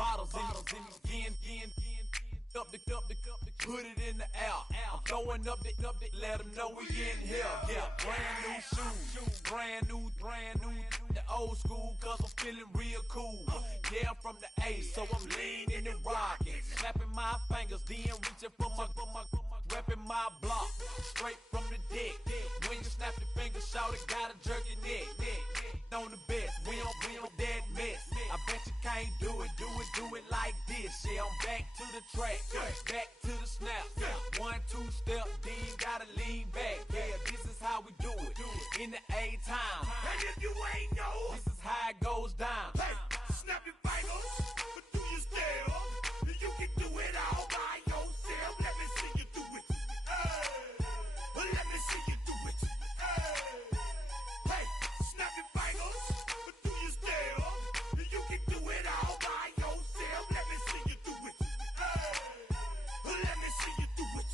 bottles in again. Up the cup, put it in the air. I'm throwing up the, let them know we in here. Yeah, brand new shoes, brand new. The old school, cause I'm feeling real cool. Yeah, I'm from the A, so I'm leaning and rocking. Snapping my fingers, then reaching for my repping my block. Straight from the deck. When you snap your fingers, shout it, got a jerky neck. On the best, we don't that mess. I bet you can't do it like this. Yeah, I'm back to the track, back to the snap. 1, 2 step, then you gotta lean back. Yeah, this is how we do it in the A time. And if you ain't know, this is how it goes down. Hey, snap your fingers, but do you still? You can do it all by yourself. Let me see you do it. Let me see you do it. Hey, snap your fingers, but do you still? You can do it all by yourself. Let me see you do it. Let me see you do it.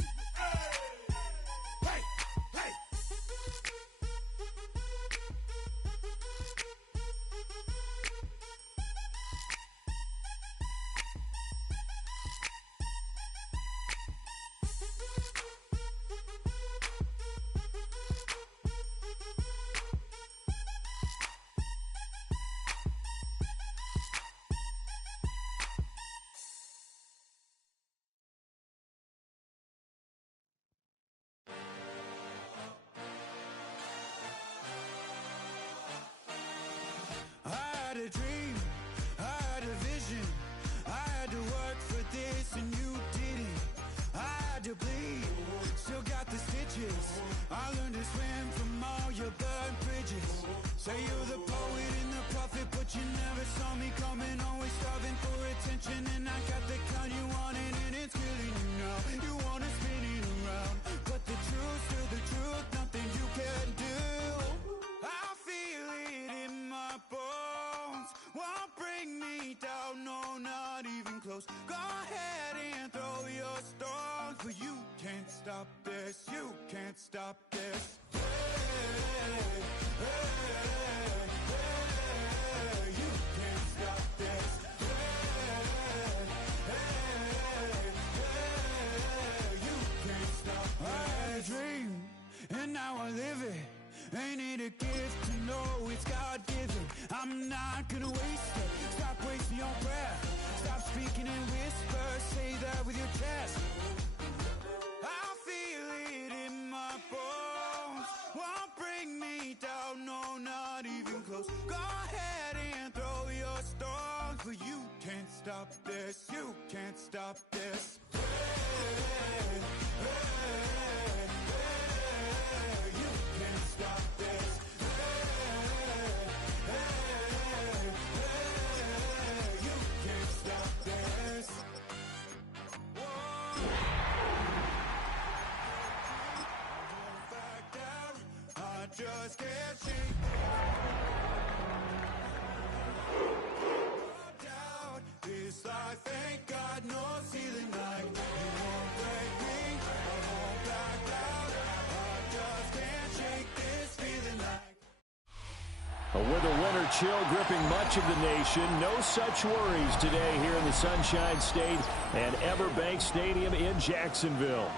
Hey. I had a dream, I had a vision. I had to work for this and you didn't. I had to bleed, still got the stitches. I learned to swim from all your burned bridges. Say you're the poet and the prophet, but you never saw me coming. Always starving for attention, and I got the kind you wanted, and it's killing you now. You wanna spin it around, but the truth's still the truth. Nothing you can do. I feel it in my bones. Won't bring me down, no, not even close. Go ahead and throw your stones, but you can't stop this. You can't stop this. Hey, you can't stop this. You can't stop this. I had a dream, and now I live it. Ain't it a gift to know it's God-given? I'm not gonna waste it. Stop wasting your breath. Stop speaking in whispers. Say that with your chest. I feel it in my bones. Won't bring me down, no, not even close. Go ahead and throw your stones, but you can't stop this. You can't stop this. You can't stop this. You can't stop this. Whoa. Back down. I just can't shake down. This life ain't got no ceiling like. You won't break me. I won't back down. I just can't shake this feeling like. With a winter chill gripping much of the nation, no such worries today here in the Sunshine State and Everbank Stadium in Jacksonville.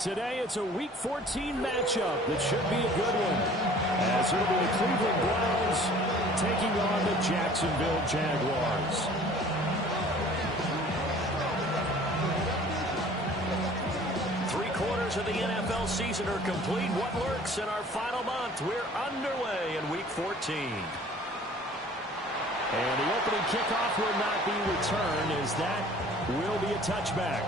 Today it's a Week 14 matchup that should be a good one, as it'll be the Cleveland Browns taking on the Jacksonville Jaguars. Three-quarters of the NFL season are complete. What works in our final month? We're underway in Week 14. And the opening kickoff will not be returned, as that will be a touchback.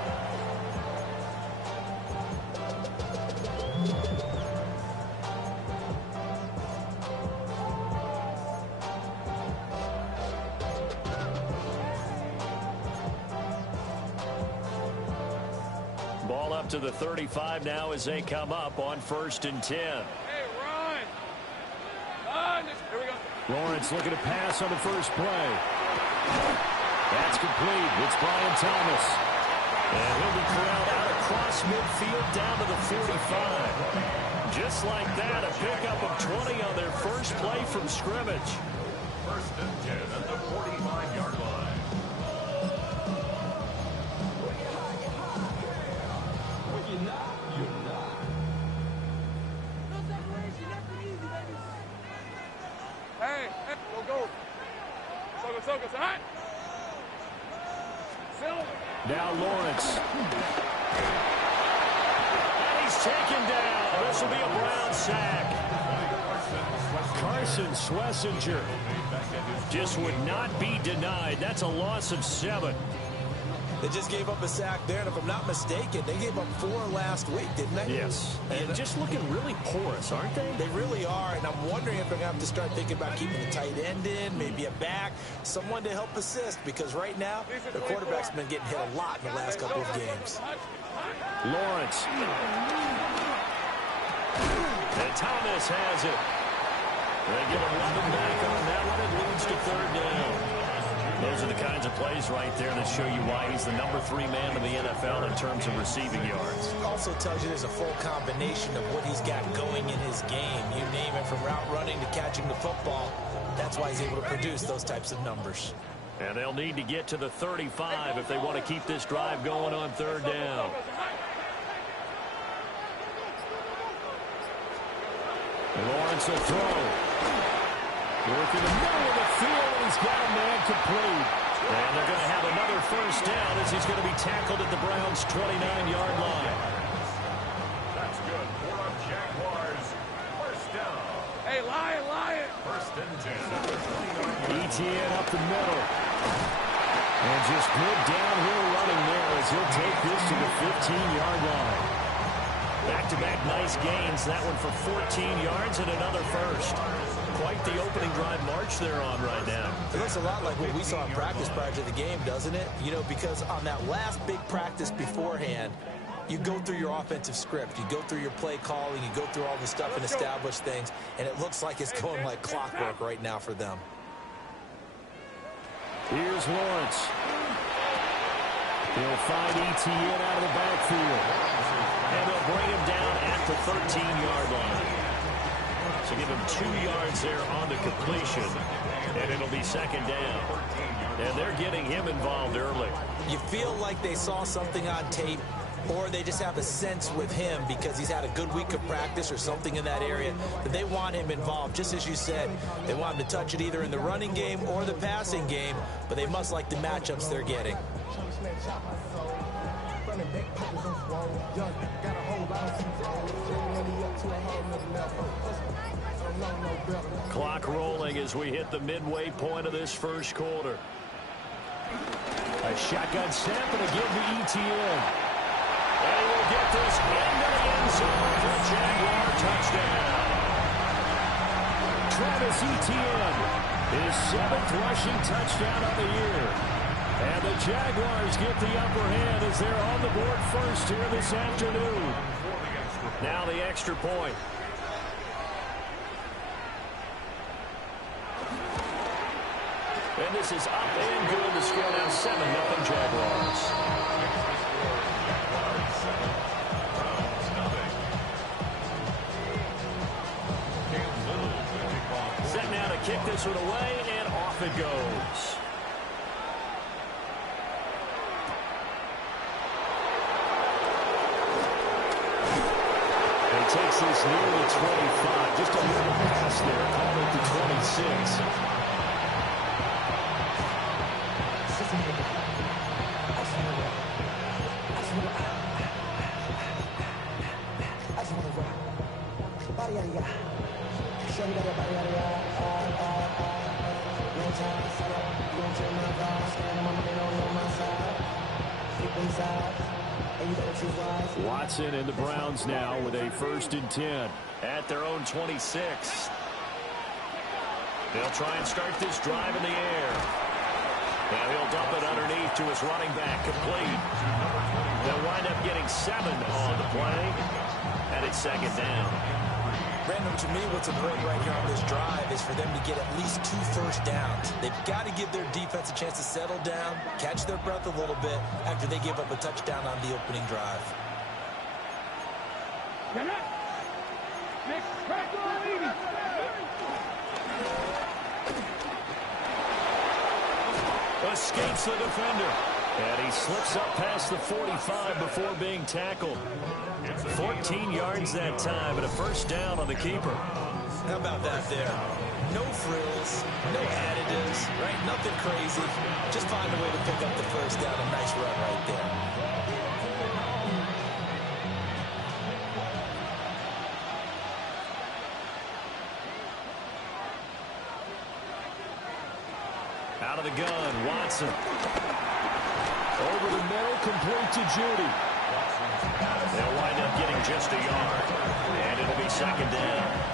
Ball up to the 35 now as they come up on 1st and 10. Hey, run! Here we go. Lawrence looking to pass on the first play. That's complete. It's Brian Thomas. And he'll be corralled out across midfield down to the 45. Just like that, a pickup of 20 on their first play from scrimmage. 1st and 10 at the 45-yard line. Hey, go. Soka, hot. Now Lawrence. And he's taken down. This will be a Brown sack. Carson Schlesinger just would not be denied. That's a loss of 7. They just gave up a sack there, and if I'm not mistaken, they gave up 4 last week, didn't they? Yes. And just looking really porous, aren't they? They really are, and I'm wondering if they're going to have to start thinking about keeping the tight end in, maybe a back, someone to help assist, because right now, the quarterback's been getting hit a lot in the last couple of games. Lawrence. And Thomas has it. They get 11 back on that one. It leads to 3rd down. Those are the kinds of plays right there that show you why he's the number 3 man in the NFL in terms of receiving yards. It also tells you there's a full combination of what he's got going in his game. You name it, from route running to catching the football. That's why he's able to produce those types of numbers. And they'll need to get to the 35 if they want to keep this drive going on 3rd down. Lawrence will throw. Work in the middle of the field, and he's got a man complete. And they're going to have another 1st down as he's going to be tackled at the Browns' 29-yard line. That's good for our Jaguars. 1st down. Hey, Lion. 1st and 10. Etienne up the middle. And just good downhill running there as he'll take this to the 15-yard line. Back-to-back nice gains. That one for 14 yards and another 1st. Quite the opening drive march they're on right now. It looks a lot like what we saw in practice prior to the game, doesn't it? You know, because on that last big practice beforehand, you go through your offensive script. You go through your play calling. You go through all the stuff and establish things. And it looks like it's going like clockwork right now for them. Here's Lawrence. He'll find Etienne out of the backfield. And they'll bring him down at the 13-yard line. So give him 2 yards there on the completion, and it'll be 2nd down. And they're getting him involved early. You feel like they saw something on tape, or they just have a sense with him because he's had a good week of practice or something in that area that they want him involved. Just as you said, they want him to touch it either in the running game or the passing game, but they must like the matchups they're getting. Clock rolling as we hit the midway point of this 1st quarter. A shotgun snap and a give to Etienne. And he will get this into the end zone for a Jaguar touchdown. Travis Etienne, his 7th rushing touchdown of the year. And the Jaguars get the upper hand as they're on the board 1st here this afternoon. Now the extra point. And this is up and good. The score now 7-0 Jaguars. Set now to kick this one away, and off it goes. He takes this near the 25. Just a little pass there. Call it the 26. Watson and the Browns now with a 1st and 10 at their own 26. They'll try and start this drive in the air. And he'll dump it underneath to his running back, complete. They'll wind up getting 7 on the play, and it's 2nd down. Brandon, to me, what's important right here on this drive is for them to get at least 2 1st downs. They've got to give their defense a chance to settle down, catch their breath a little bit after they give up a touchdown on the opening drive. Escapes the defender. And he slips up past the 45 before being tackled. 14 yards that time, and a first down on the keeper. How about that there? No frills, no additives, right? Nothing crazy. Just find a way to pick up the first down. A nice run right there. Out of the gun, Watson. Over the middle, complete to Judy. They'll wind up getting just a yard, and it'll be second down.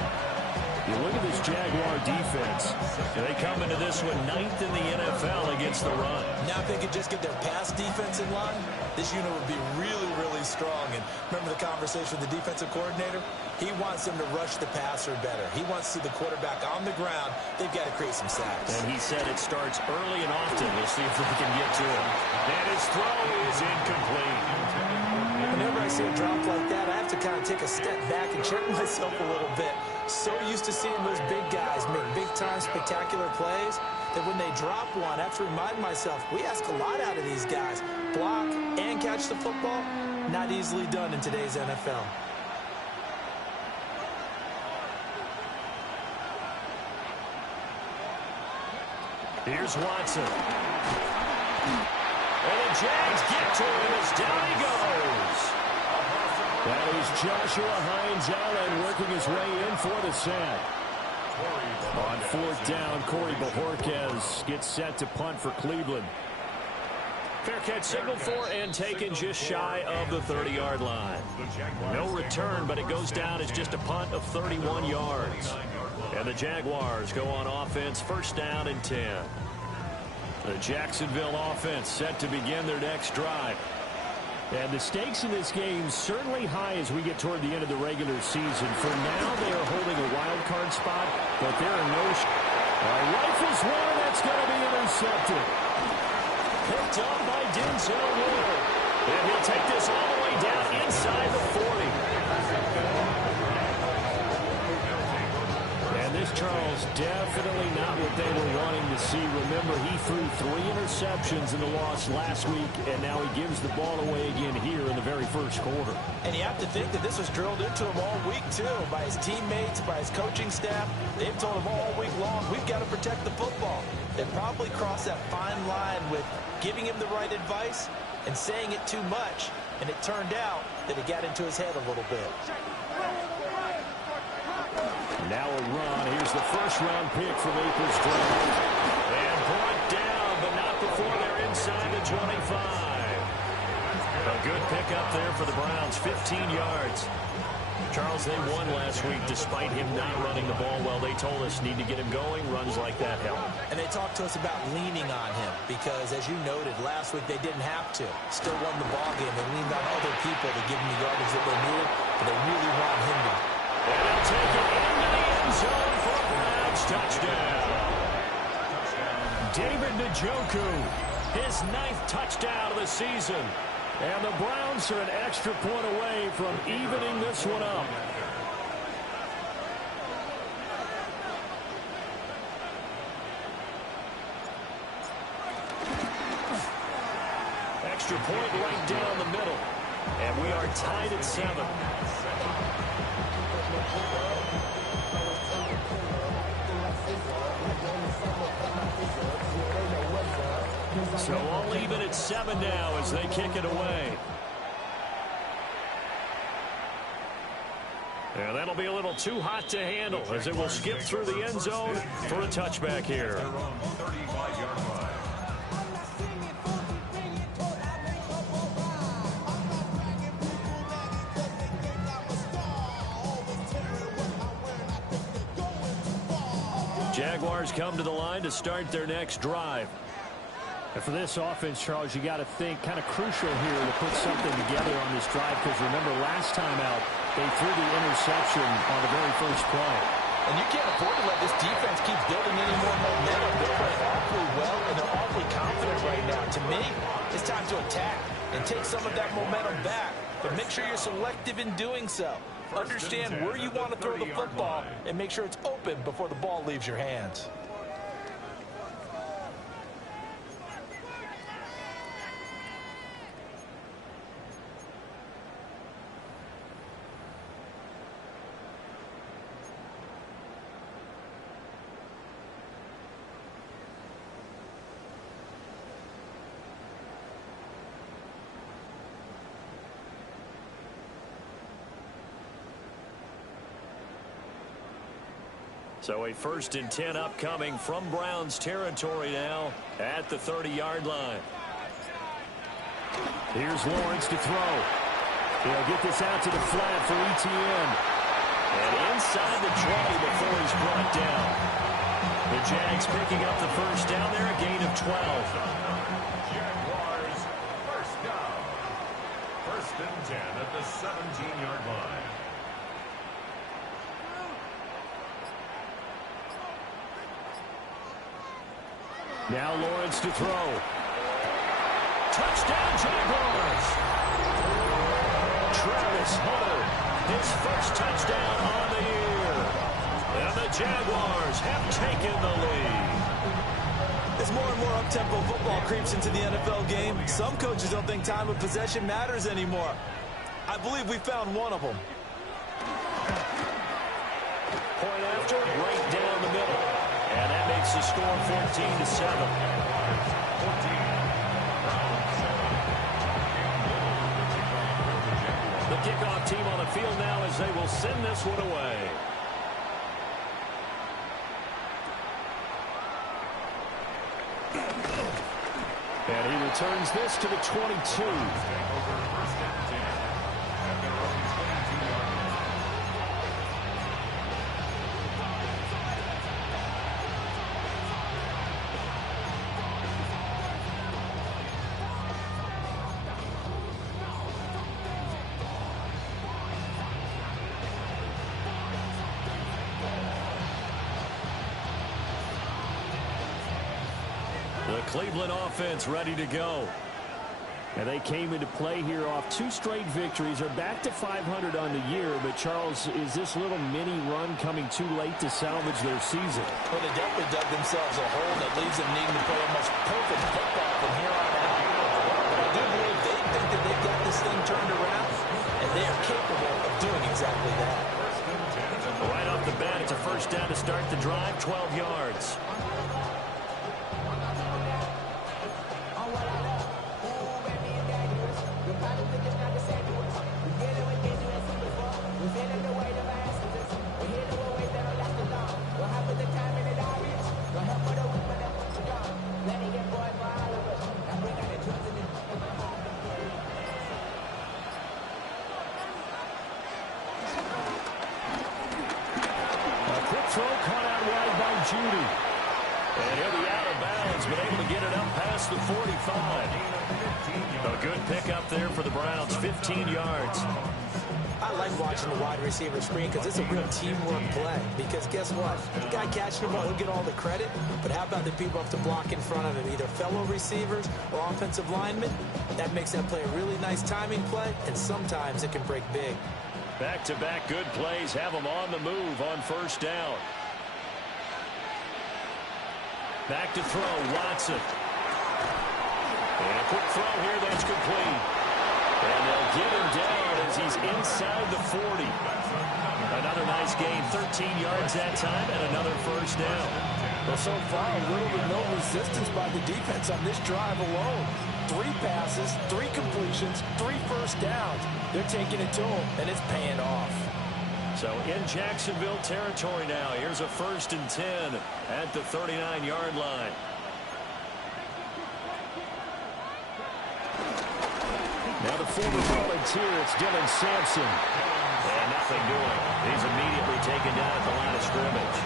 You look at this Jaguar defense. They come into this one 9th in the NFL against the run. Now if they could just get their pass defense in line, this unit would be really, really strong. And remember the conversation with the defensive coordinator? He wants them to rush the passer better. He wants to see the quarterback on the ground. They've got to create some sacks. And he said it starts early and often. We'll see if they can get to him. And his throw is incomplete. Whenever I see a drop like that, I have to kind of take a step back and check myself a little bit. So used to seeing those big guys make big-time spectacular plays that when they drop one, I have to remind myself, we ask a lot out of these guys. Block and catch the football, not easily done in today's NFL. Here's Watson. And the Jags get to him as down he goes. That is Joshua Hines-Allen working his way in for the sack. On fourth down, Corey Bojorquez gets set to punt for Cleveland. Fair catch signaled for and taken just shy of the 30-yard line. No return, but it goes down as just a punt of 31 yards. And the Jaguars go on offense, first down and 10. The Jacksonville offense set to begin their next drive. And the stakes in this game certainly high as we get toward the end of the regular season. For now, they are holding a wild card spot, but there are no... Rifles one, and that's going to be intercepted. Picked up by Denzel Ward. And he'll take this all the way down inside the 40. And this, Charles, definitely not what they were wanting to see. Remember, he threw 3 interceptions in the loss last week, and now he gives the ball away again here in the very first quarter. And you have to think that this was drilled into him all week, too, by his teammates, by his coaching staff. They've told him all week long, we've got to protect the football. They probably crossed that fine line with giving him the right advice and saying it too much. And it turned out that it got into his head a little bit. Now a run. Here's the first-round pick from April's draft. And brought down, but not before they're inside the 25. A good pickup there for the Browns, 15 yards. Charles, they won last week despite him not running the ball well. They told us need to get him going. Runs like that help. And they talked to us about leaning on him because, as you noted, last week they didn't have to. Still won the ball game. They leaned on other people to give him the yardage that they needed, but they really want him to. And he'll take it into the end zone for a Browns touchdown. David Njoku, his 9th touchdown of the season. And the Browns are an extra point away from evening this one up. Extra point right down the middle. And we are tied at 7. So all even at 7 now as they kick it away. And that'll be a little too hot to handle as it will skip through the end zone for a touchback here. Jaguars come to the line to start their next drive. And for this offense, Charles, you got to think kind of crucial here to put something together on this drive because remember last time out they threw the interception on the very first play. And you can't afford to let this defense keep building any more momentum. They're playing awfully well and they're awfully confident right now. To me, it's time to attack and take some of that momentum back. But make sure you're selective in doing so. Understand where you want to throw the football and make sure it's open before the ball leaves your hands. So a 1st and 10 upcoming from Browns territory now at the 30-yard line. Here's Lawrence to throw. He'll get this out to the flat for Etienne. And inside the 20 before he's brought down. The Jags picking up the first down there, a gain of 12. Jaguars, first down. 1st and 10 at the 17-yard line. Now Lawrence to throw. Touchdown, Jaguars! Travis Hunter, his first touchdown on the year. And the Jaguars have taken the lead. As more and more up-tempo football creeps into the NFL game, some coaches don't think time of possession matters anymore. I believe we found one of them. Point after, right down the middle. And that makes the score 14-7. The kickoff team on the field now as they will send this one away. And he returns this to the 22. Cleveland offense ready to go. And they came into play here off 2 straight victories. Are back to 500 on the year. But, Charles, is this little mini run coming too late to salvage their season? Well, they definitely dug themselves a hole that leaves them needing to play almost perfect football from here on out. But I do believe they think that they've got this thing turned around, and they are capable of doing exactly that. Right off the bat, it's a first down to start the drive, 12 yards. And he'll be out of bounds, but able to get it up past the 45. A good pickup there for the Browns, 15 yards. I like watching the wide receiver screen because it's a real teamwork play. Because guess what? The guy catching the ball, he'll get all the credit. But how about the people have to block in front of him, either fellow receivers or offensive linemen? That makes that play a really nice timing play, and sometimes it can break big. Back-to-back good plays have them on the move on first down. Back to throw, Watson. And a quick throw here, that's complete. And they'll get him down as he's inside the 40. Another nice gain, 13 yards that time, and another first down. Well, so far, little to no resistance by the defense on this drive alone. 3 passes, 3 completions, 3 first downs. They're taking it to him, and it's paying off. So in Jacksonville territory now. Here's a 1st and 10 at the 39-yard line. Now the former volunteer, it's Dylan Sampson. And nothing doing. He's immediately taken down at the line of scrimmage.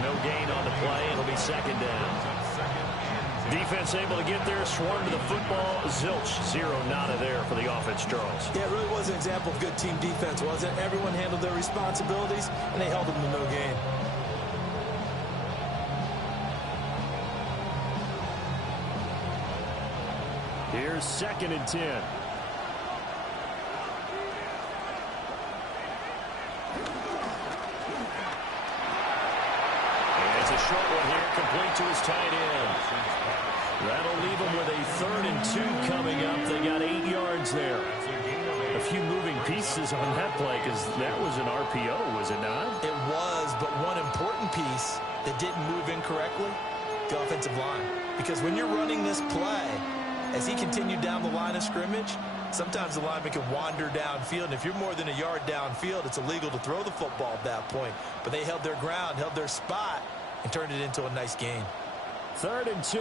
No gain on the play. It'll be 2nd down. Defense able to get there, swarm to the football. Zilch, 0 nada there for the offense, Charles. Yeah, it really was an example of good team defense, wasn't it? Everyone handled their responsibilities, and they held them to no gain. Here's 2nd and 10. And it's a short one here, complete to his tight end. That'll leave them with a 3rd and 2 coming up. They got 8 yards there. A few moving pieces on that play because that was an RPO, was it not? It was, but one important piece that didn't move incorrectly, the offensive line. Because when you're running this play, as he continued down the line of scrimmage, sometimes the lineman can wander downfield, and if you're more than a yard downfield, it's illegal to throw the football at that point. But they held their ground, held their spot, and turned it into a nice gain. 3rd and 2.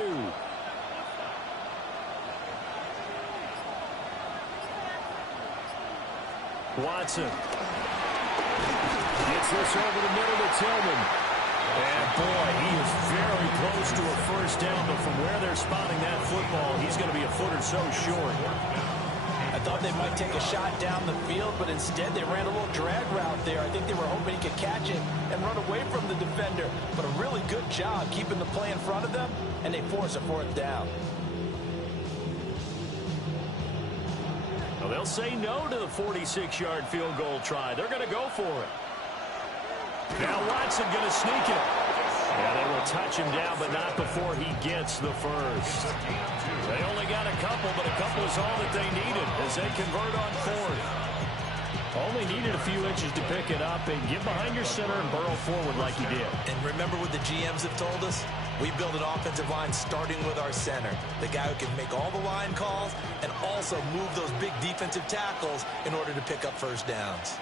Watson gets this over the middle to Tillman. And, boy, he is very close to a first down, but from where they're spotting that football, he's going to be a foot or so short. I thought they might take a shot down the field, but instead they ran a little drag route there. I think they were hoping he could catch it and run away from the defender. But a really good job keeping the play in front of them, and they force a 4th down. Well, they'll say no to the 46-yard field goal try. They're going to go for it. Now Watson going to sneak it. Yeah, they will touch him down, but not before he gets the first. They only got a couple, but a couple is all that they needed as they convert on 4th. Only needed a few inches to pick it up and get behind your center and burrow forward like he did. And remember what the GMs have told us? We build an offensive line starting with our center, the guy who can make all the line calls and also move those big defensive tackles in order to pick up first downs.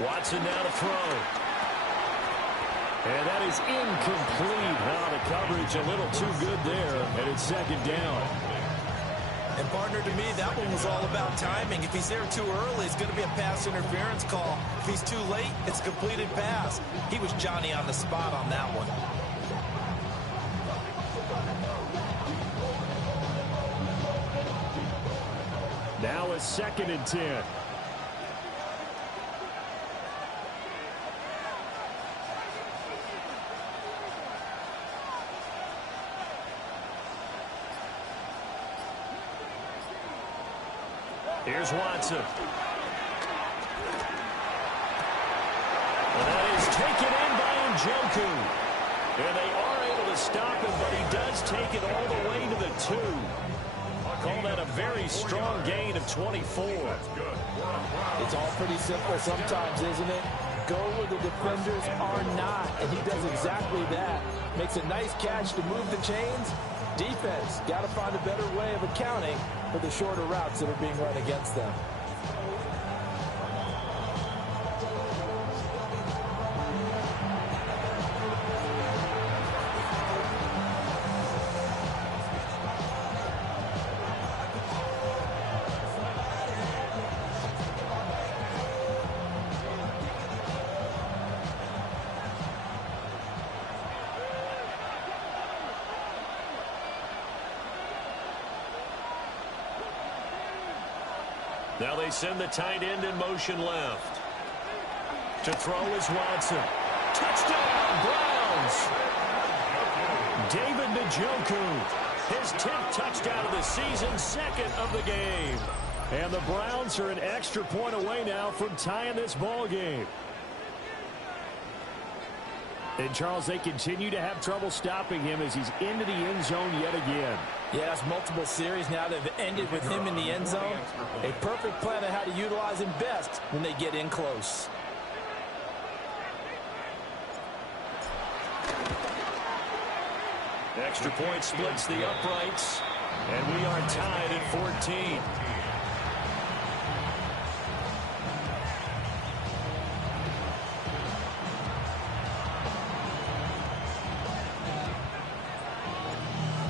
Watson now to throw. And that is incomplete. Now the coverage a little too good there, and it's 2nd down. And partner, to me, that one was all about timing. If he's there too early, it's going to be a pass interference call. If he's too late, it's a completed pass. He was Johnny on the spot on that one. Now it's 2nd and 10. Here's Watson. And that is taken in by Njoku. And they are able to stop him, but he does take it all the way to the 2. Call that a very strong gain of 24. It's all pretty simple sometimes, isn't it? Go where the defenders are not, and he does exactly that. Makes a nice catch to move the chains. Defense got to find a better way of accounting for the shorter routes that are being run against them. Now they send the tight end in motion left. To throw is Watson. Touchdown, Browns! David Njoku, his 10th touchdown of the season, 2nd of the game. And the Browns are an extra point away now from tying this ball game. And, Charles, they continue to have trouble stopping him as he's into the end zone yet again. Yes, multiple series now that have ended with him in the end zone. A perfect plan of how to utilize him best when they get in close. Extra point splits the uprights, and we are tied at 14.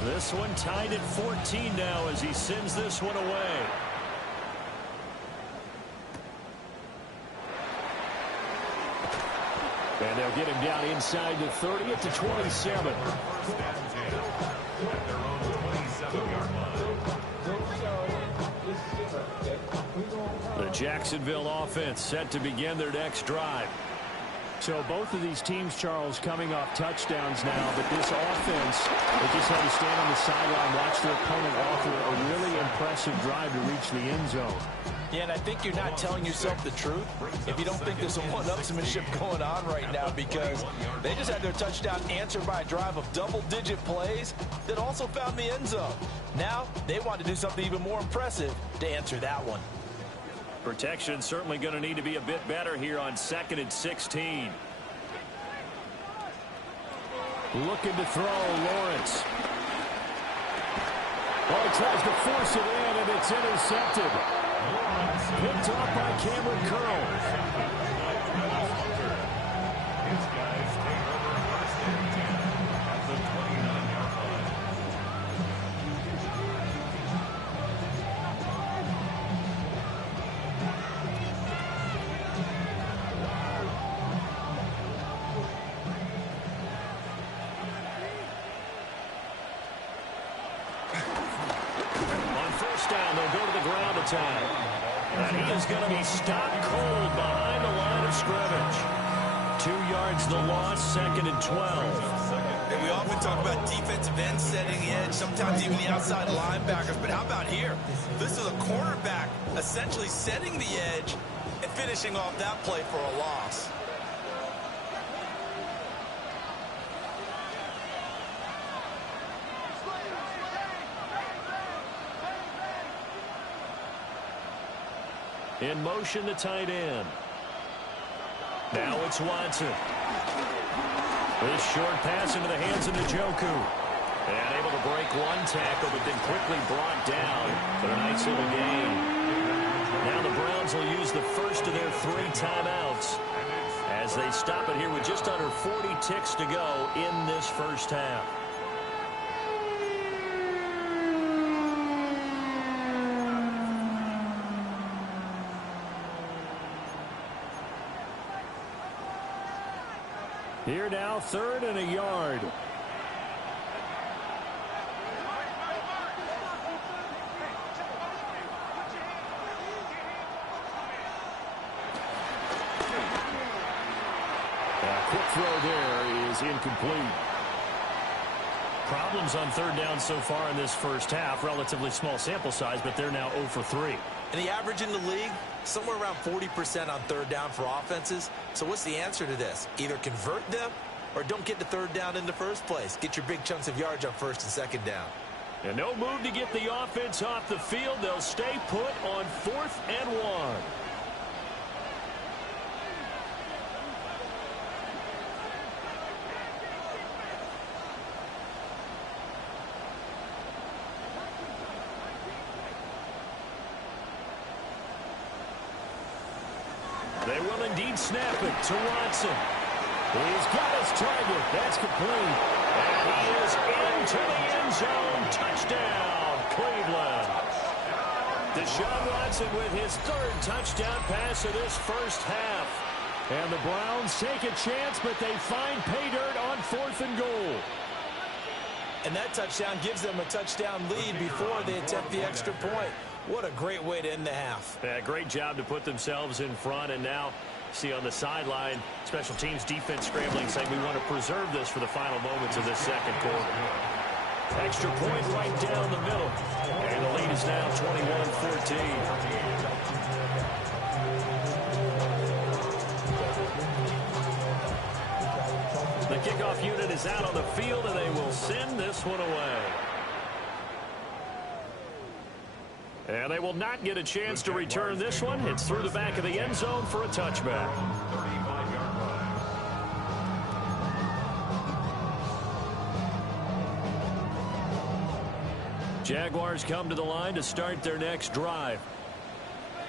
This one tied at 14 now as he sends this one away. And they'll get him down inside the 30 at the 27. The Jacksonville offense set to begin their next drive. So both of these teams, Charles, coming off touchdowns now, but this offense, they just had to stand on the sideline, watch their opponent offer a really impressive drive to reach the end zone. Yeah, and I think you're not telling yourself the truth if you don't think there's some one-upsmanship going on right now, because they just had their touchdown answered by a drive of double-digit plays that also found the end zone. Now they want to do something even more impressive to answer that one. Protection certainly going to need to be a bit better here on 2nd and 16. Looking to throw, Lawrence. Oh, he tries to force it in, and it's intercepted. Picked off by Cameron Curl. His guys take over first and 10 at the 29-yard line. On first down, they'll go to the ground attack. And he is going to be stopped cold behind the line of scrimmage. 2 yards the loss, 2nd and 12. And we often talk about defensive ends setting the edge, sometimes even the outside linebackers. But how about here? This is a cornerback essentially setting the edge and finishing off that play for a loss. In motion, the tight end. Now it's Watson. This short pass into the hands of Njoku. And able to break one tackle, but then quickly brought down. But a nice little gain. Now the Browns will use the first of their 3 timeouts as they stop it here with just under 40 ticks to go in this first half. Here now, 3rd and a yard. Quick throw there is incomplete. Problems on 3rd down so far in this first half. Relatively small sample size, but they're now 0 for 3. And the average in the league, somewhere around 40% on 3rd down for offenses. So what's the answer to this? Either convert them or don't get the 3rd down in the first place. Get your big chunks of yards on 1st and 2nd down. And no move to get the offense off the field. They'll stay put on 4th and 1. They will indeed snap it to Watson. He's got his target. That's complete. And he is into the end zone. Touchdown, Cleveland. Deshaun Watson with his 3rd touchdown pass of this first half. And the Browns take a chance, but they find pay dirt on 4th and goal. And that touchdown gives them a touchdown lead before they attempt the extra point. What a great way to end the half. Yeah, great job to put themselves in front. And now, see on the sideline, special teams defense scrambling, saying we want to preserve this for the final moments of this second quarter. Extra point right down the middle. And the lead is now 21-14. The kickoff unit is out on the field, and they will send this one away. And they will not get a chance to return this one. It's through the back of the end zone for a touchback. 35-yard line. Jaguars come to the line to start their next drive.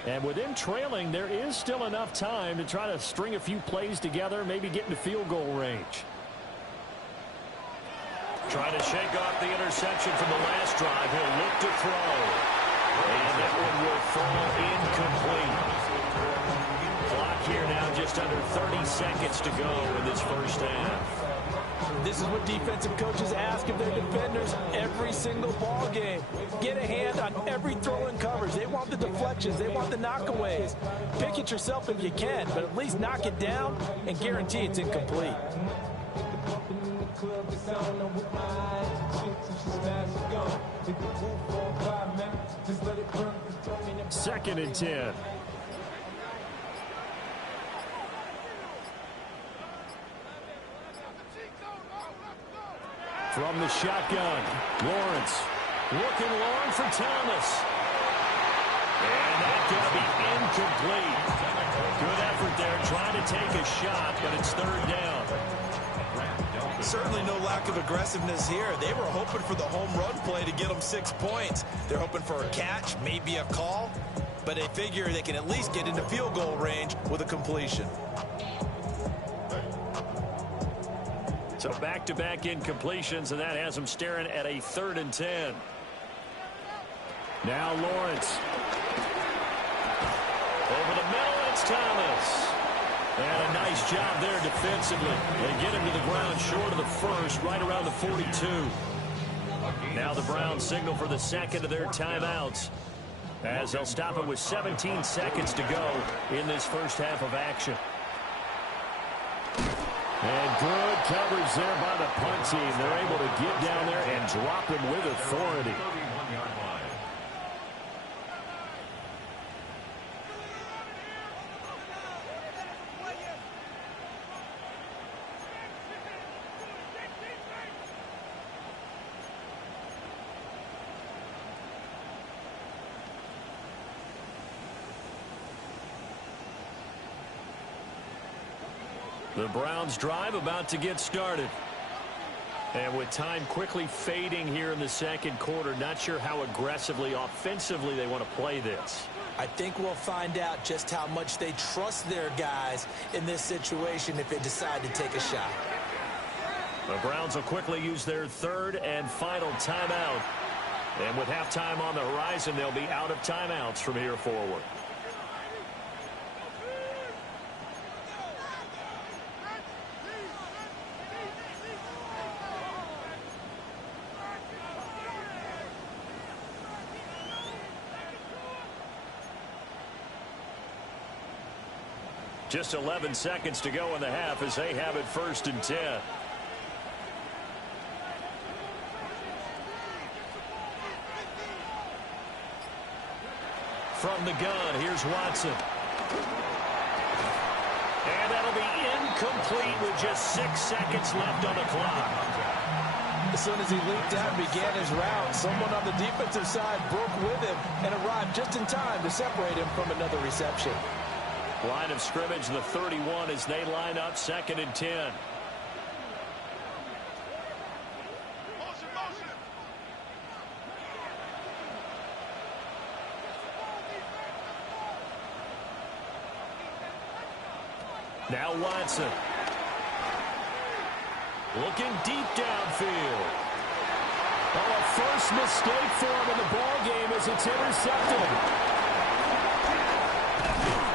And with them trailing, there is still enough time to try to string a few plays together, maybe get into field goal range. Trying to shake off the interception from the last drive. He'll look to throw. And that one will fall incomplete. Clock here now just under 30 seconds to go in this first half. This is what defensive coaches ask of their defenders every single ball game. Get a hand on every throw in coverage. They want the deflections. They want the knockaways. Pick it yourself if you can, but at least knock it down and guarantee it's incomplete. 2nd and 10. From the shotgun, Lawrence looking long for Thomas. And that could be incomplete. Good effort there trying to take a shot, but it's 3rd down. Certainly no lack of aggressiveness here. They were hoping for the home run play to get them 6 points. They're hoping for a catch, maybe a call, but they figure they can at least get into field goal range with a completion. So back-to-back incompletions, and that has them staring at a 3rd and 10. Now Lawrence. Over the middle, and it's Thomas. And a nice job there defensively. They get him to the ground short of the first, right around the 42. Now the Browns signal for the second of their timeouts, as they'll stop it with 17 seconds to go in this first half of action. And good coverage there by the punt team. They're able to get down there and drop him with authority. The Browns drive about to get started. And with time quickly fading here in the second quarter, not sure how aggressively, offensively they want to play this. I think we'll find out just how much they trust their guys in this situation if they decide to take a shot. The Browns will quickly use their 3rd and final timeout. And with halftime on the horizon, they'll be out of timeouts from here forward. Just 11 seconds to go in the half as they have it 1st and 10. From the gun, here's Watson. And that'll be incomplete with just 6 seconds left on the clock. As soon as he leaped out and began his route, someone on the defensive side broke with him and arrived just in time to separate him from another reception. Line of scrimmage, the 31 as they line up 2nd and 10. Now Watson. Looking deep downfield. Oh, a first mistake for him in the ball game as it's intercepted.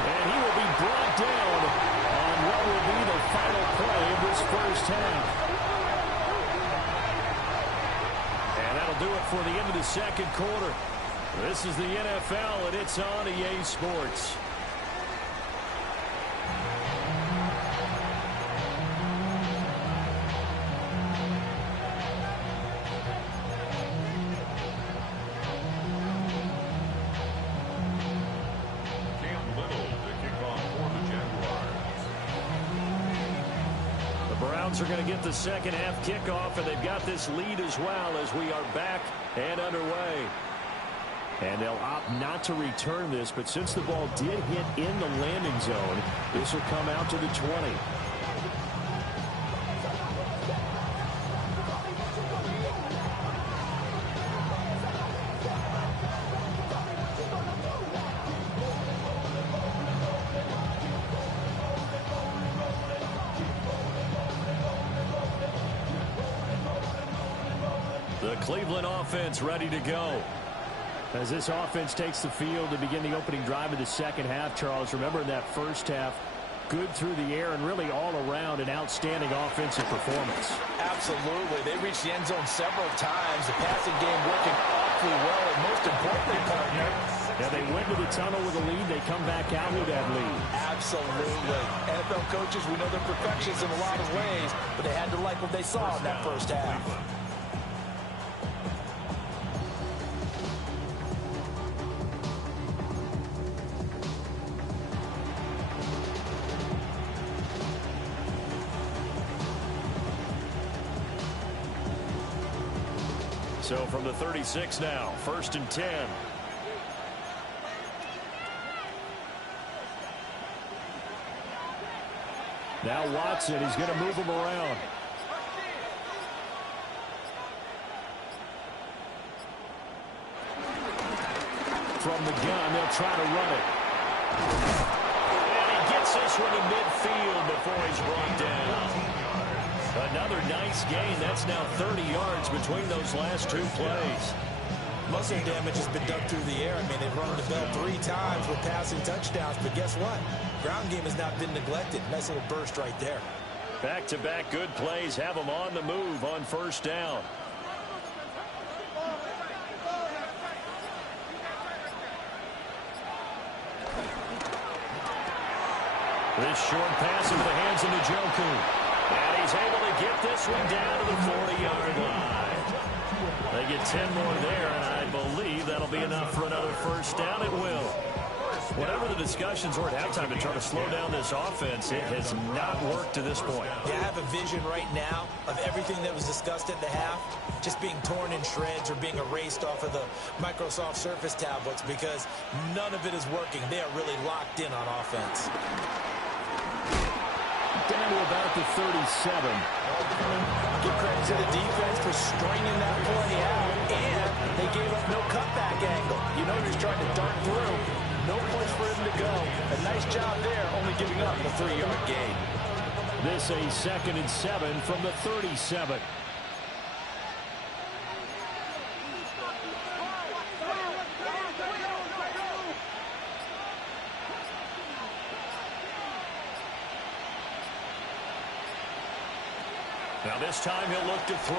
And he will be brought down on what will be the final play of this first half. And that'll do it for the end of the second quarter. This is the NFL, and it's on EA Sports. Are going to get the second half kickoff, and they've got this lead as well as we are back and underway. And they'll opt not to return this, but since the ball did hit in the landing zone, this will come out to the 20. Cleveland offense ready to go. As this offense takes the field to begin the opening drive of the second half, Charles, remember in that first half, good through the air and really all around an outstanding offensive performance. Absolutely. They reached the end zone several times. The passing game working awfully well, and most importantly, partner, yeah, they went to the tunnel with a lead. They come back out with that lead. Absolutely. NFL coaches, we know they're perfectionists in a lot of ways, but they had to like what they saw in that first half. So from the 36 now, 1st and 10. Now Watson, he's going to move him around. from the gun. They'll try to run it. And he gets this one to midfield before he's brought down. Another nice gain. That's now 30 yards between those last two plays. Muscle damage has been done through the air. I mean, they've rung the bell 3 times with passing touchdowns, but guess what? Ground game has not been neglected. Nice little burst right there. Back-to-back good plays have them on the move on first down. This short pass into the hands of Njoku. And he's able to get this one down to the 40-yard line. They get 10 more there, and I believe that'll be enough for another first down. It will. Whatever the discussions were at halftime to try to slow down this offense, it has not worked to this point. Yeah, I have a vision right now of everything that was discussed at the half just being torn in shreds or being erased off of the Microsoft Surface tablets because none of it is working. They are really locked in on offense. Down to about the 37. Give credit to the defense for stringing that play out, and they gave up no cutback angle. You know, he's trying to dart through. No place for him to go. A nice job there, only giving up a 3-yard gain. This a 2nd and 7 from the 37. Now this time he'll look to throw.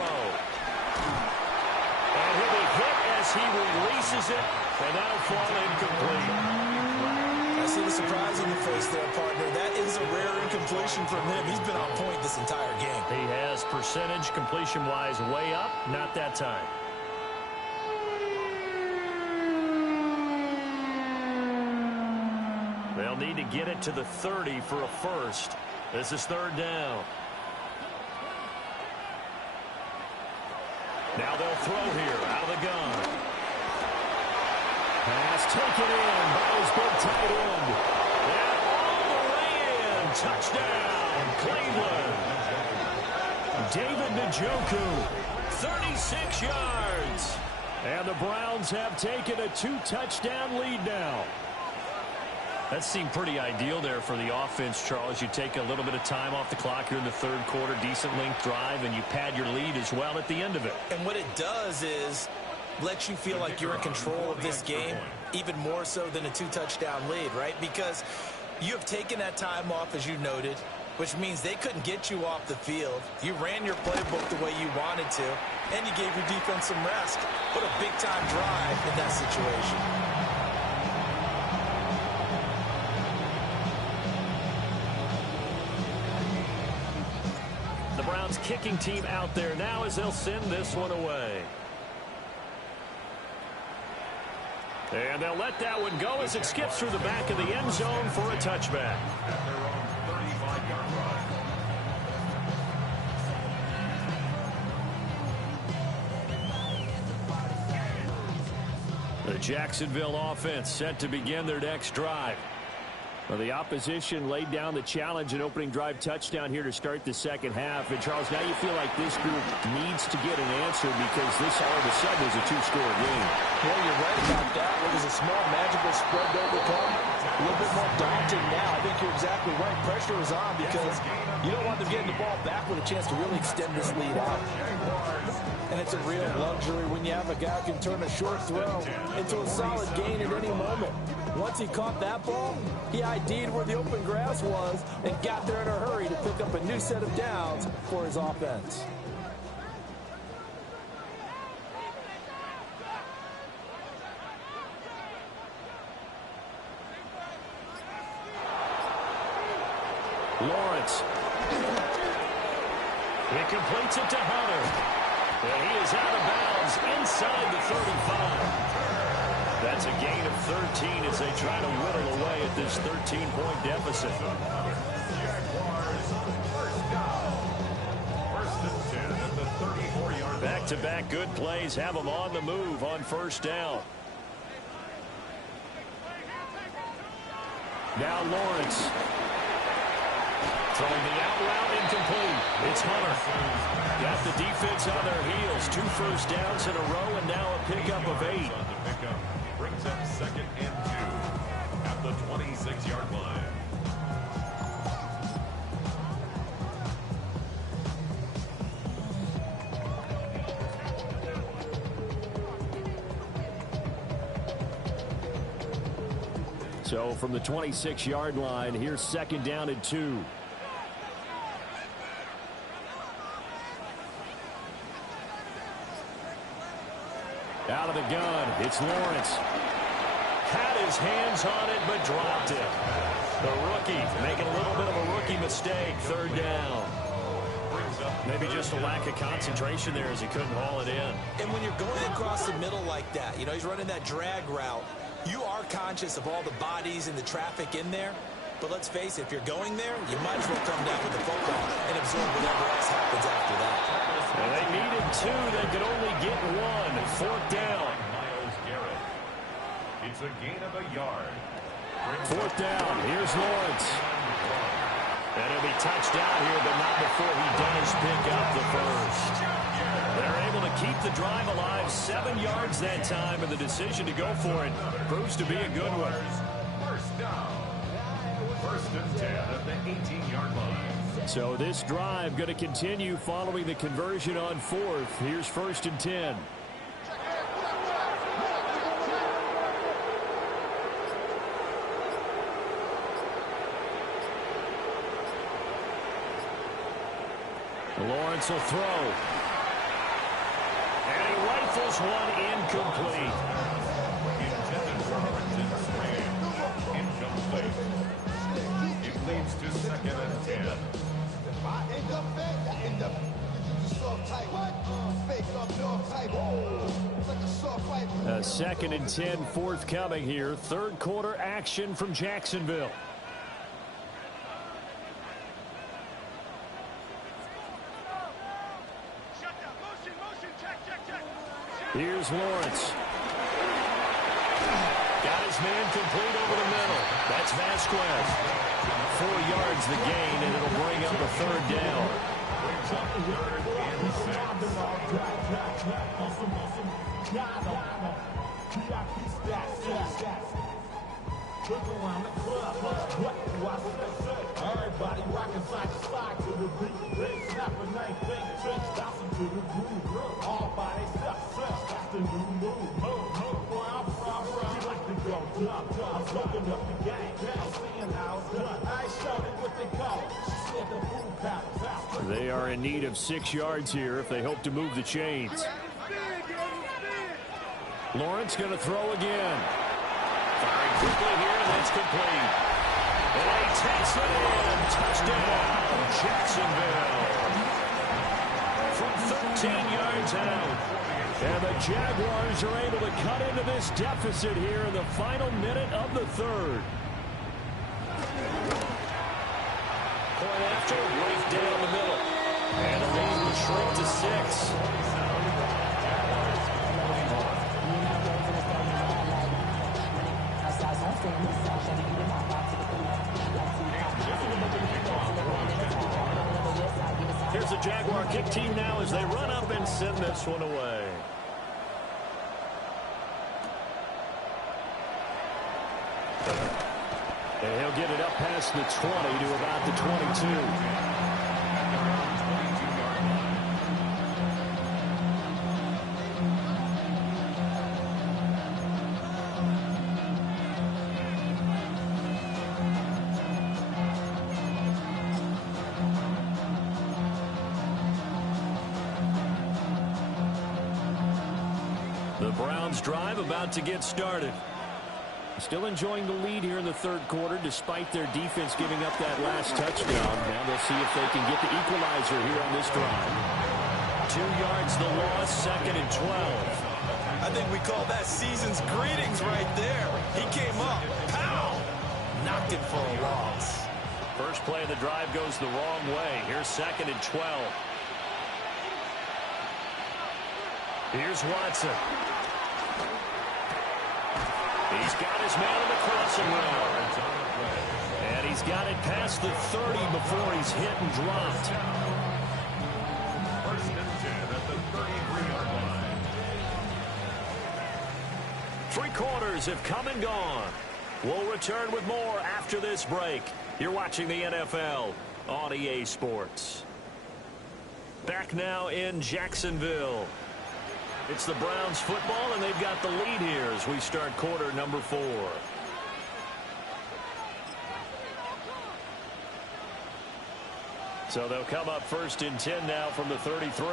And he'll be hit as he releases it, and that'll fall incomplete. I see the surprise in your face there, partner. That is a rare incompletion from him. He's been on point this entire game. He has percentage completion-wise way up, not that time. They'll need to get it to the 30 for a first. This is 3rd down. Now they'll throw here out of the gun. Pass taken in by his big tight end. And all the way in. Touchdown, Cleveland. David Njoku, 36 yards. And the Browns have taken a 2-touchdown lead now. That seemed pretty ideal there for the offense, Charles. You take a little bit of time off the clock here in the 3rd quarter, decent length drive, and you pad your lead as well at the end of it. And what it does is lets you feel like you're in control of this game, even more so than a 2-touchdown lead, right? Because you have taken that time off, as you noted, which means they couldn't get you off the field. You ran your playbook the way you wanted to, and you gave your defense some rest. What a big-time drive in that situation. The Browns kicking team out there now as they'll send this one away. And they'll let that one go as it skips through the back of the end zone for a touchback. At their own 35-yard line. The Jacksonville offense set to begin their next drive. Well, the opposition laid down the challenge and opening drive touchdown here to start the 2nd half. And, Charles, now you feel like this group needs to get an answer because this all of a sudden is a 2-score game. Well, you're right about that. It was a small magical spread to overcome. A little bit more daunting now. I think you're exactly right. Pressure is on because you don't want them getting the ball back with a chance to really extend this lead out. And it's a real luxury when you have a guy who can turn a short throw into a solid gain at any moment. Once he caught that ball, he ID'd where the open grass was and got there in a hurry to pick up a new set of downs for his offense. Lawrence. He completes it to Hunter. And he is out of bounds inside the 35. That's a gain of 13 as they try to whittle away at this 13-point deficit. Back-to-back good plays have them on the move on first down. Now Lawrence. Throwing the out route incomplete. It's Hunter. Got the defense on their heels. 2 first downs in a row and now a pickup of 8. Brings up 2nd and 2 at the 26-yard line. So from the 26-yard line, here's 2nd down and 2. Out of the gun, it's Lawrence. Had his hands on it, but dropped it. The rookie making a little bit of a rookie mistake, 3rd down. Maybe just a lack of concentration there as he couldn't haul it in. And when you're going across the middle like that, you know, he's running that drag route, you are conscious of all the bodies and the traffic in there. But let's face it, if you're going there, you might as well come down with the football and absorb whatever else happens after that. And they needed 2. They could only get 1. 4th down. Myles Garrett. It's a gain of a yard. 4th down. Here's Lawrence. And he'll be touched out here, but not before he does pick up the first. They're able to keep the drive alive. 7 yards that time, and the decision to go for it proves to be a good one. First down. 1st and 10 at the 18-yard line. So this drive going to continue following the conversion on 4th. Here's 1st and 10. Lawrence will throw. And he rifles one incomplete. Intended for Harrington's swing. Incomplete. It leads to 2nd and 10. A 2nd and 10 forthcoming here. 3rd quarter action from Jacksonville. Here's Lawrence. Got his man complete over the middle. That's Vasquez. 4 yards the gain, and it'll bring up a 3rd down. Everybody rocking side to side to the beat. They snapping anything, tricks, bouncing to the groove. All by themselves, that's the new move. Where I'm from, you like to go dumb. I'm fucking up the game. I'm seeing how it's done. I ain't showed it what they call it. She said the food palace. They are in need of 6 yards here if they hope to move the chains. Lawrence going to throw again. Firing quickly here, and that's complete. And he takes it in. Touchdown, Jacksonville. From 13 yards out. And the Jaguars are able to cut into this deficit here in the final minute of the 3rd. Point after, right down the middle. And the lead will shrink to 6. Here's the Jaguar kick team now as they run up and send this one away. And he'll get it up past the 20 to about the 22. The Browns drive about to get started. Still enjoying the lead here in the 3rd quarter despite their defense giving up that last touchdown. Now they'll see if they can get the equalizer here on this drive. 2 yards the loss, 2nd and 12. I think we call that season's greetings right there. He came up, pow, knocked him for a loss. First play of the drive goes the wrong way. Here's 2nd and 12. Here's Watson. He's got his man in the crossing route. And he's got it past the 30 before he's hit and dropped. 1st and 10 at the 33-yard line. 3 quarters have come and gone. We'll return with more after this break. You're watching the NFL on EA Sports. Back now in Jacksonville. It's the Browns football, and they've got the lead here as we start quarter number 4. So they'll come up first and 10 now from the 33.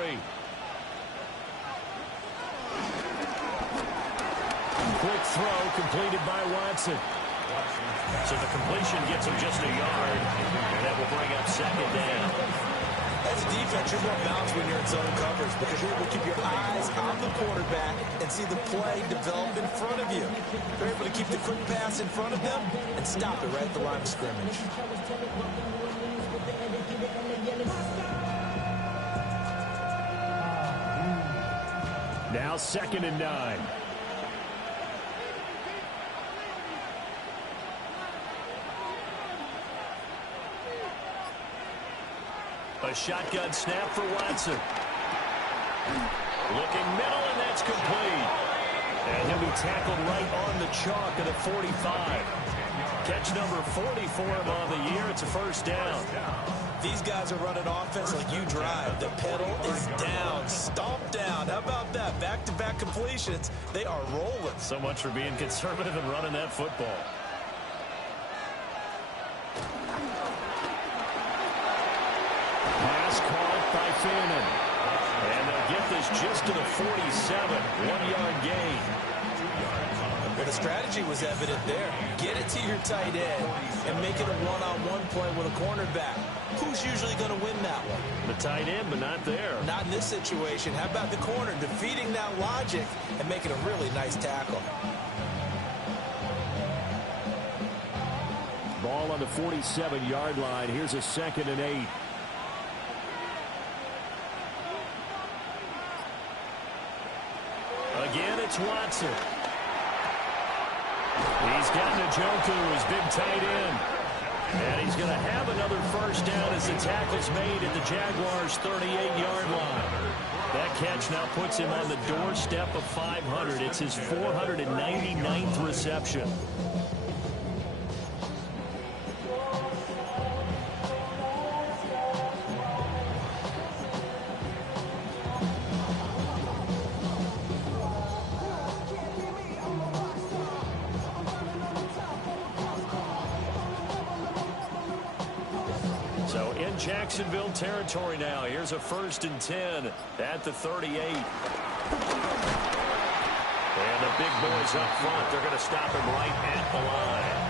Quick throw completed by Watson. So the completion gets him just a yard, and that will bring up second down. As a defense, you're more balanced when you're in zone coverage because you're able to keep your eyes on the quarterback and see the play develop in front of you. You're able to keep the quick pass in front of them and stop it right at the line of scrimmage. Now second and 9. A shotgun snap for Watson. Looking middle, and that's complete. And he'll be tackled right on the chalk at the 45. Catch number 40 for him on the year. It's a first down. These guys are running offense like you drive. The pedal is down, stomp down. How about that? Back-to-back completions. They are rolling. So much for being conservative and running that football. Pass caught by Fannin. And they'll get this just to the 47. 1-yard gain. Well, the strategy was evident there. Get it to your tight end and make it a one-on-one play with a cornerback. Who's usually going to win that one? The tight end, but not there. Not in this situation. How about the corner defeating that logic and making a really nice tackle? Ball on the 47-yard line. Here's a 2nd and 8. Again, it's Watson. He's got Njoku, his big tight end. And he's going to have another first down as the tackle's made at the Jaguars' 38-yard line. That catch now puts him on the doorstep of 500. It's his 499th reception. Jacksonville territory now. Here's a 1st and 10 at the 38. And the big boys up front, they're going to stop him right at the line.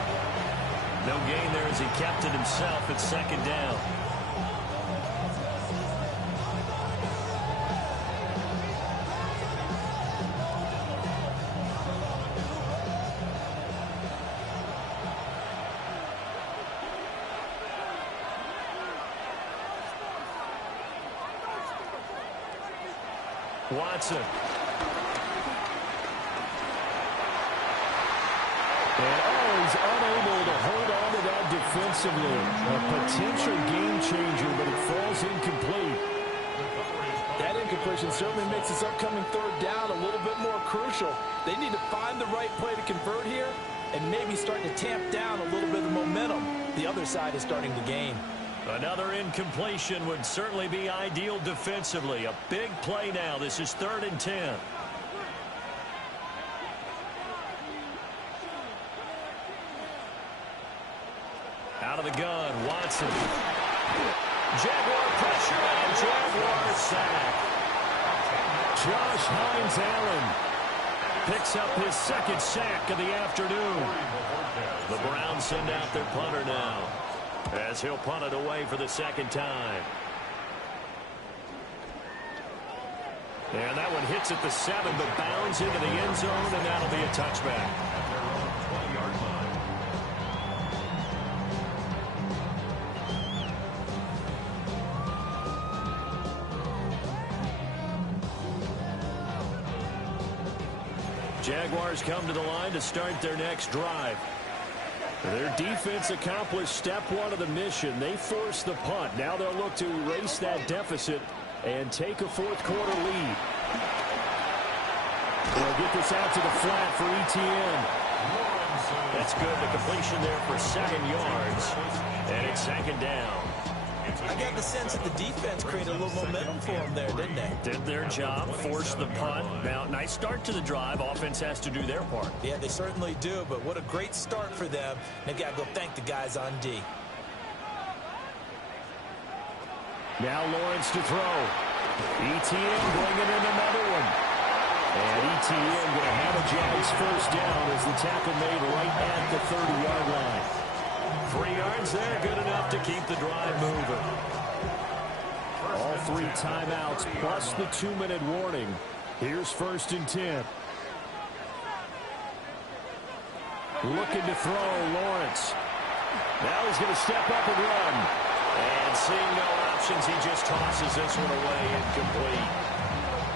No gain there as he kept it himself. It's 2nd down. Watson. And he's unable to hold on to that defensively. A potential game changer, but it falls incomplete. That incompletion certainly makes this upcoming 3rd down a little bit more crucial. They need to find the right play to convert here and maybe start to tamp down a little bit of momentum. The other side is starting to gain. Another incompletion would certainly be ideal defensively. A big play now. This is 3rd and 10. Out of the gun, Watson. Jaguar pressure and Jaguar sack. Josh Hines-Allen picks up his 2nd sack of the afternoon. The Browns send out their punter now, as he'll punt it away for the 2nd time. And that one hits at the 7, but bounds into the end zone, and that'll be a touchback. Jaguars come to the line to start their next drive. Their defense accomplished step 1 of the mission. They forced the punt. Now they'll look to erase that deficit and take a 4th quarter lead. They'll get this out to the flat for Etienne. That's good. The completion there for 7 yards. And it's second down. I got the sense that the defense created a little momentum for them there, didn't they? Did their job, forced the punt. Now, nice start to the drive. Offense has to do their part. Yeah, they certainly do, but what a great start for them. They've got to go thank the guys on D. Now Lawrence to throw. ETN bringing in another one. And ETN going to have a Jags first down as the tackle made right at the 30-yard line. 3 yards there, good enough to keep the drive moving. All 3 timeouts plus the 2-minute warning. Here's 1st and 10. Looking to throw, Lawrence. Now he's going to step up and run. And seeing no options, he just tosses this one away, incomplete.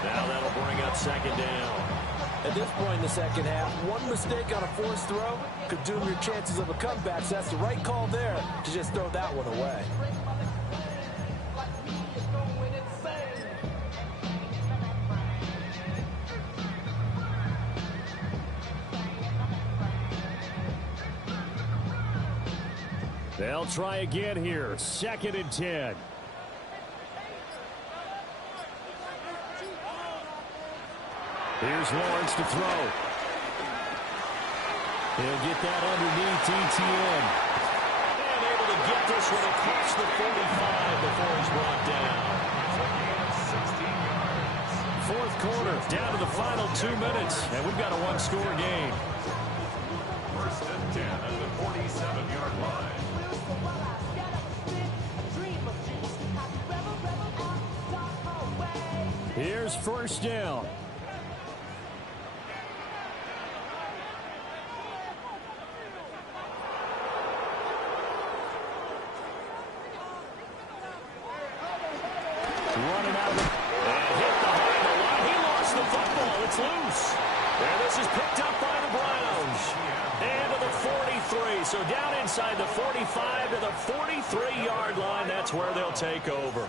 Now that'll bring up 2nd down. At this point in the second half, one mistake on a forced throw could doom your chances of a comeback. So that's the right call there to just throw that one away. They'll try again here. 2nd and 10. Here's Lawrence to throw. He'll get that underneath ETN. And able to get this one across the 45 before he's brought down. 4th quarter, down to the final 2 minutes, and we've got a 1-score game. 1st and 10 at the 47-yard line. Here's 1st down. Running out and hit behind the line. He lost the football. It's loose. And this is picked up by the Browns. And to the 43. So down inside the 45 to the 43-yard line. That's where they'll take over.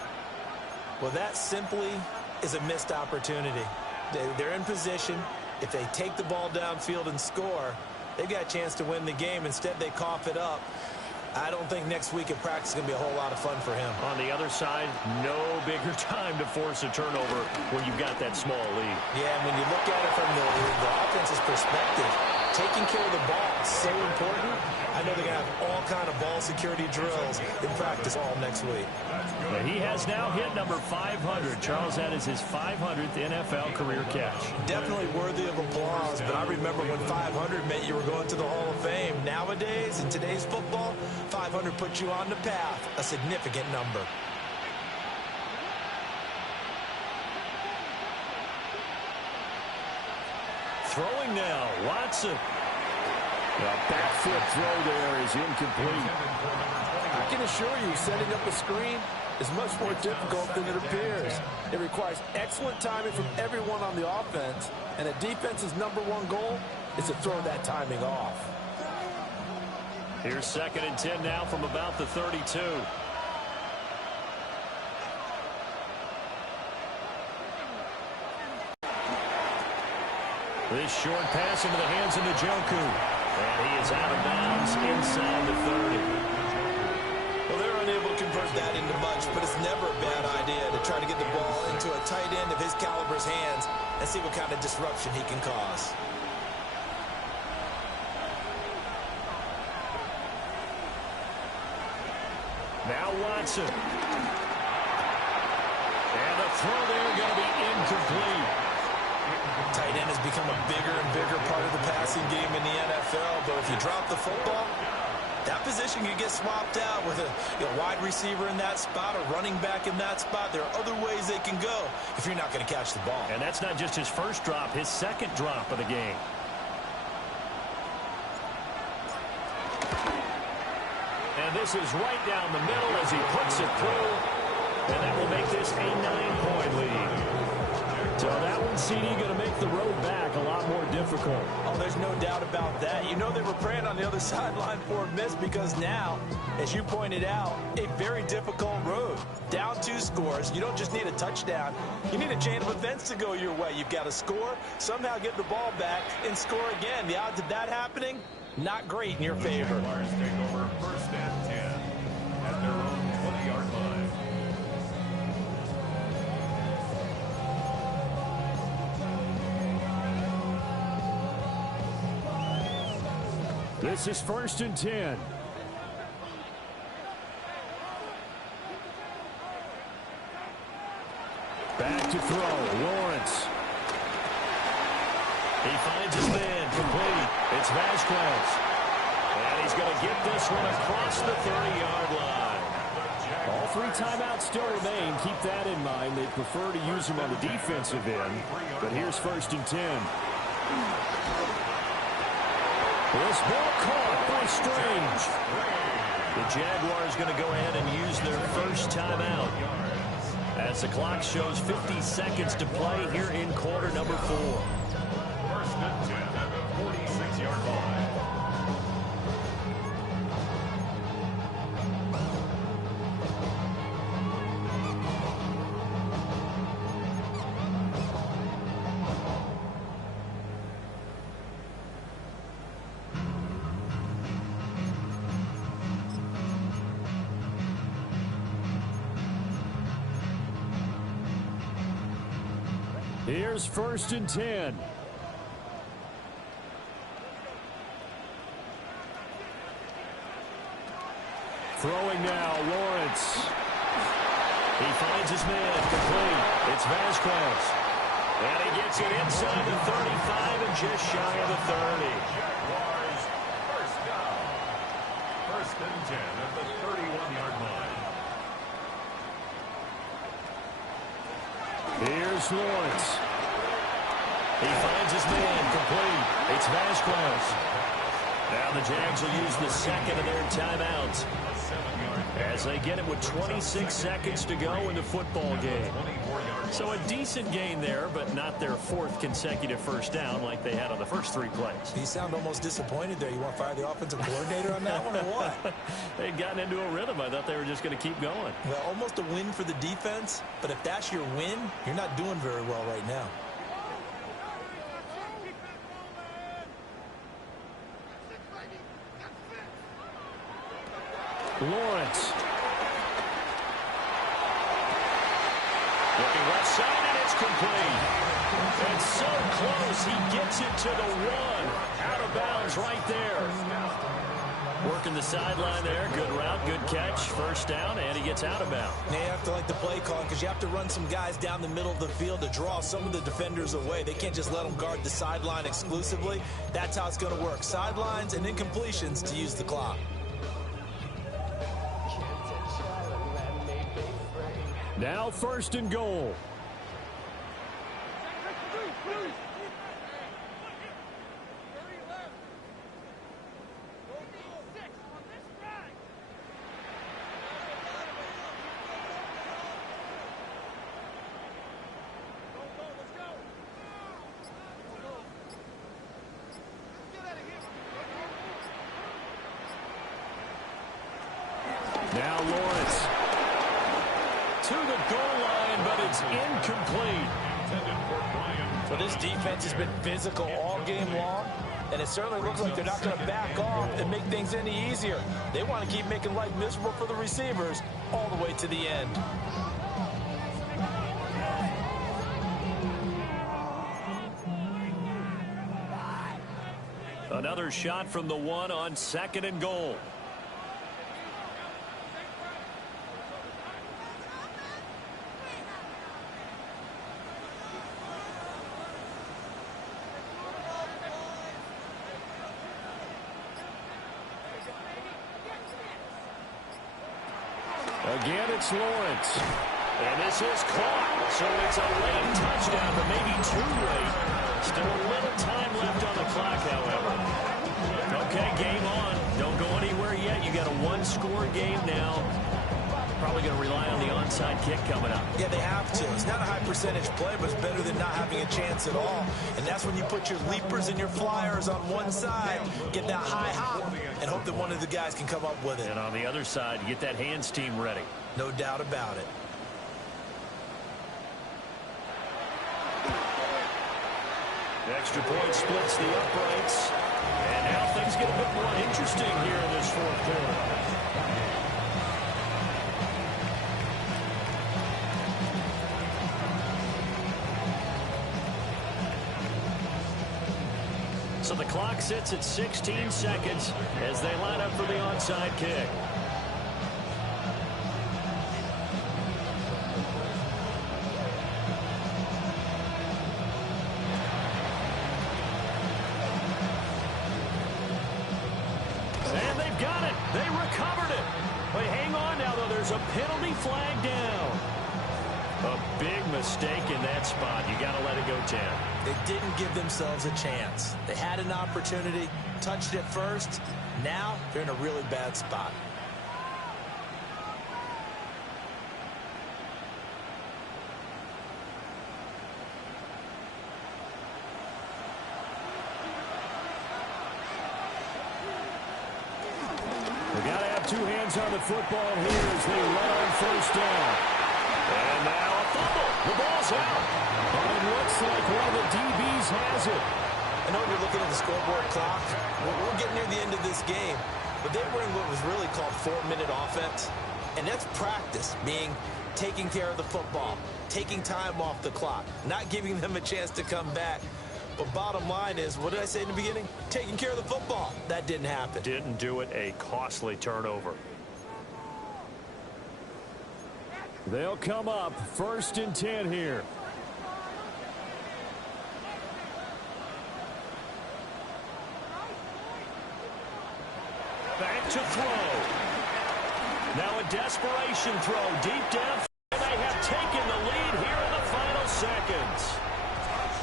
Well, that simply is a missed opportunity. They're in position. If they take the ball downfield and score, they've got a chance to win the game. Instead, they cough it up. I don't think next week at practice is going to be a whole lot of fun for him. On the other side, no bigger time to force a turnover when you've got that small lead. Yeah, and when you look at it from the offense's perspective, taking care of the ball is so important. I know they're going to have all kind of ball security drills in practice all next week. And he has now hit number 500. Charles, that is his 500th NFL career catch. Definitely worthy of applause, but I remember when 500 meant you were going to the Hall of Fame. Nowadays, in today's football, 500 puts you on the path, a significant number. Throwing now, Watson. The back foot throw there is incomplete. I can assure you, setting up a screen is much more difficult than it appears. It requires excellent timing from everyone on the offense, and a defense's #1 goal is to throw that timing off. Here's 2nd and 10 now from about the 32. This short pass into the hands of Njoku. And he is out of bounds inside the 30. Well, they're unable to convert that into much, but it's never a bad idea to try to get the ball into a tight end of his caliber's hands and see what kind of disruption he can cause. Now Watson. And a throw there going to be incomplete. Tight end has become a bigger and bigger part of the passing game in the NFL, but if you drop the football, that position can get swapped out with a wide receiver in that spot, a running back in that spot. There are other ways they can go if you're not going to catch the ball. And that's not just his first drop, his second drop of the game. And this is right down the middle as he puts it through. And that will make this a 9-point lead. So that one, CD, going to make the road back a lot more difficult. Oh, there's no doubt about that. You know they were praying on the other sideline for a miss because now, as you pointed out, a very difficult road. Down 2 scores. You don't just need a touchdown. You need a chain of events to go your way. You've got to score, somehow get the ball back, and score again. The odds of that happening, not great in your favor. Jaguars take over 1st and 10 at their own 20-yard line. This is 1st and 10. Back to throw. Lawrence. He finds his man. Complete. It's Vasquez. And he's going to get this one across the 30-yard line. All 3 timeouts still remain. Keep that in mind. They prefer to use them on the defensive end. But here's 1st and 10. This ball caught by Strange. The Jaguars going to go ahead and use their first timeout as the clock shows 50 seconds to play here in quarter number 4. 1st and 10 at the 46-yard line. Here's 1st and 10. Throwing now, Lawrence. He finds his man, complete. It's Vasquez. And he gets it inside the 35 and just shy of the 30. Jaguars, first down. 1st and 10 at the 31-yard line. Here's Lawrence. He finds his man, complete. It's Vasquez. Now the Jags will use the second of their timeouts as they get it with 26 seconds to go in the football game. So a decent gain there, but not their 4th consecutive first down like they had on the first 3 plays. You sound almost disappointed there. You want to fire the offensive coordinator on that one or what? They'd gotten into a rhythm. I thought they were just going to keep going. Well, almost a win for the defense, but if that's your win, you're not doing very well right now. Lawrence. Looking left side, and it's complete. It's so close, he gets it to the 1. Out of bounds right there. Working the sideline there. Good route, good catch. First down, and he gets out of bounds. Now you have to like the play call because you have to run some guys down the middle of the field to draw some of the defenders away. They can't just let them guard the sideline exclusively. That's how it's going to work. Sidelines and incompletions to use the clock. Now 1st and goal. Now Lawrence to the goal line, but it's incomplete. So this defense has been physical all game long, and it certainly looks like they're not going to back off and make things any easier. They want to keep making life miserable for the receivers all the way to the end. Another shot from the 1 on 2nd and goal. Again, it's Lawrence. And this is caught. So it's a late touchdown, but maybe too late. Still a little time left on the clock, however. Okay, game on. Don't go anywhere yet. You got a 1-score game now. Probably going to rely on the onside kick coming up. Yeah, they have to. It's not a high percentage play, but it's better than not having a chance at all. And that's when you put your leapers and your flyers on one side, get that high hop, and hope that one of the guys can come up with it. And on the other side, you get that hands team ready. No doubt about it. Extra point splits the uprights. And now things get a bit more interesting here in this fourth quarter. So the clock sits at 16 seconds as they line up for the onside kick. And they've got it. They recovered it. But hang on now, though. There's a penalty flag down. A big mistake in that spot. You got to let it go 10. They didn't give themselves a chance. They had an opportunity, touched it first. Now they're in a really bad spot. They got to have two hands on the football here as they run on first down. And now a fumble. The ball's out. And it looks like one of the DBs has it. I know you're looking at the scoreboard clock. We're getting near the end of this game. But they were in what was really called 4-minute offense. And that's practice, meaning taking care of the football, taking time off the clock, not giving them a chance to come back. But bottom line is, what did I say in the beginning? Taking care of the football. That didn't happen. Didn't do it. A costly turnover. They'll come up 1st and 10 here. Back to throw. Now a desperation throw deep down. And they have taken the lead here in the final seconds.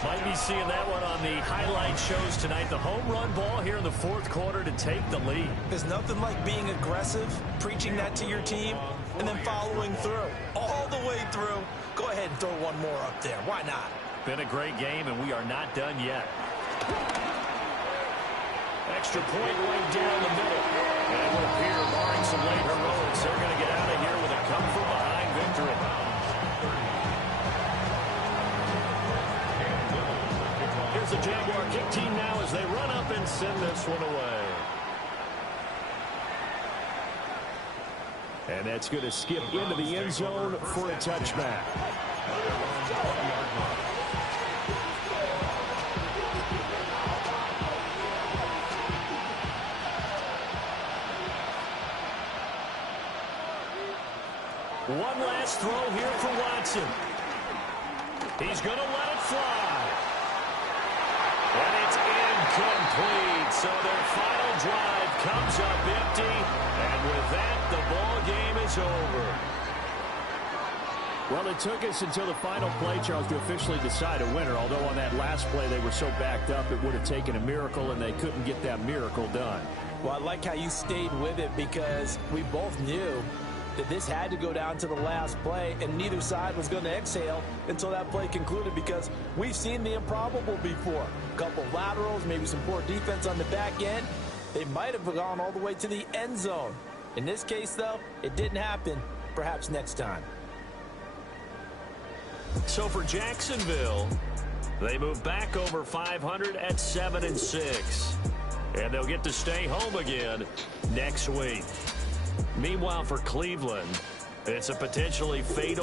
Might be seeing that one on the highlight shows tonight. The home run ball here in the fourth quarter to take the lead. There's nothing like being aggressive, preaching that to your team, and then following through. All the way through. Go ahead and throw one more up there. Why not? Been a great game, and we are not done yet. Extra point right down the middle. And it would appear, barring some late heroics, they're going to get out of here with a come-from-behind victory. Here's the Jaguar kick team now as they run up and send this one away. And that's going to skip into the end zone for a touchback. One last throw here for Watson. He's going to let it fly. And it's incomplete. So their final drive comes up empty. And with that, the ball game is over. Well, it took us until the final play, Charles, to officially decide a winner. Although on that last play they were so backed up, it would have taken a miracle, and they couldn't get that miracle done. Well, I like how you stayed with it because we both knew that this had to go down to the last play, and neither side was going to exhale until that play concluded because we've seen the improbable before. A couple of laterals, maybe some poor defense on the back end. They might have gone all the way to the end zone. In this case, though, it didn't happen. Perhaps next time. So for Jacksonville, they move back over 500 at 7-6. And they'll get to stay home again next week. Meanwhile, for Cleveland, it's a potentially fatal